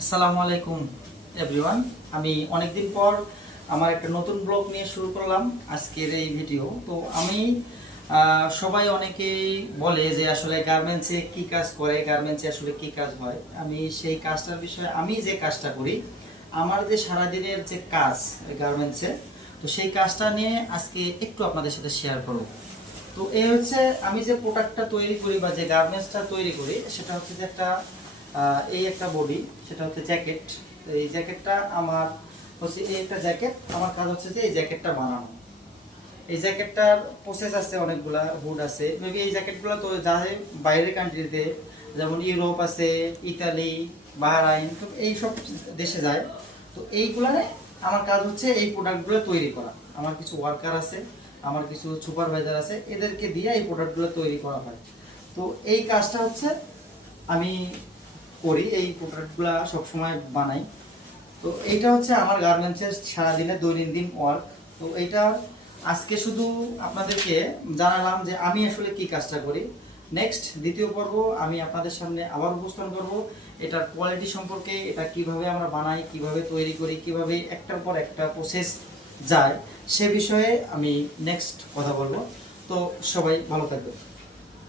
আসসালামু আলাইকুম এভরিওয়ান। আমি অনেকদিন পর আমার একটা নতুন ব্লগ নিয়ে শুরু করলাম আজকের এই ভিডিও। তো আমি সবাই অনেকেই বলে যে আসলে গার্মেন্টসে কি কাজ করে, গার্মেন্টসে আসলে কি কাজ হয়। আমি সেই কাজটার বিষয়ে, আমি যে কাজটা করি, আমার যে সারাদিনের যে কাজ গার্মেন্টসে, তো সেই কাজটা নিয়ে আজকে একটু আপনাদের সাথে শেয়ার করব। তো এই হচ্ছে আমি যে প্রোডাক্টটা তৈরি করি বা যে গার্মেন্টসটা তৈরি করি, সেটা হচ্ছে যে এই একটা বডি, সেটা হচ্ছে জ্যাকেট। তো এই জ্যাকেটটা আমার হচ্ছে, এই একটা জ্যাকেট, আমার কাজ হচ্ছে যে এই জ্যাকেটটা বানানো। এই জ্যাকেটটার প্রসেস আছে, অনেকগুলা হুড আছে। মেবি এই জ্যাকেটগুলো তো যায় বাইরের কান্ট্রিতে, যেমন ইউরোপ আছে, ইতালি, বাহরাইন, তো এইসব দেশে যায়। তো এইগুলারে আমার কাজ হচ্ছে এই প্রোডাক্টগুলো তৈরি করা। আমার কিছু ওয়ার্কার আছে, আমার কিছু সুপারভাইজার আছে, এদেরকে দিয়ে এই প্রোডাক্টগুলো তৈরি করা হয়। তো এই কাজটা হচ্ছে আমি করি, এই প্রোডাক্টগুলো সবসময় বানাই। তো এইটা হচ্ছে আমার গার্মেন্টসের সারাদিনের দৈনন্দিন ওয়ার্ক। তো এইটা আজকে শুধু আপনাদেরকে জানালাম যে আমি আসলে কি কাজটা করি। নেক্সট দ্বিতীয় পর্ব আমি আপনাদের সামনে আবার উপস্থাপন করব এটার কোয়ালিটি সম্পর্কে, এটা কিভাবে আমরা বানাই, কিভাবে তৈরি করি, কিভাবে একটার পর একটা প্রসেস যায়, সে বিষয়ে আমি নেক্সট কথা বলবো। তো সবাই ভালো থাকবে।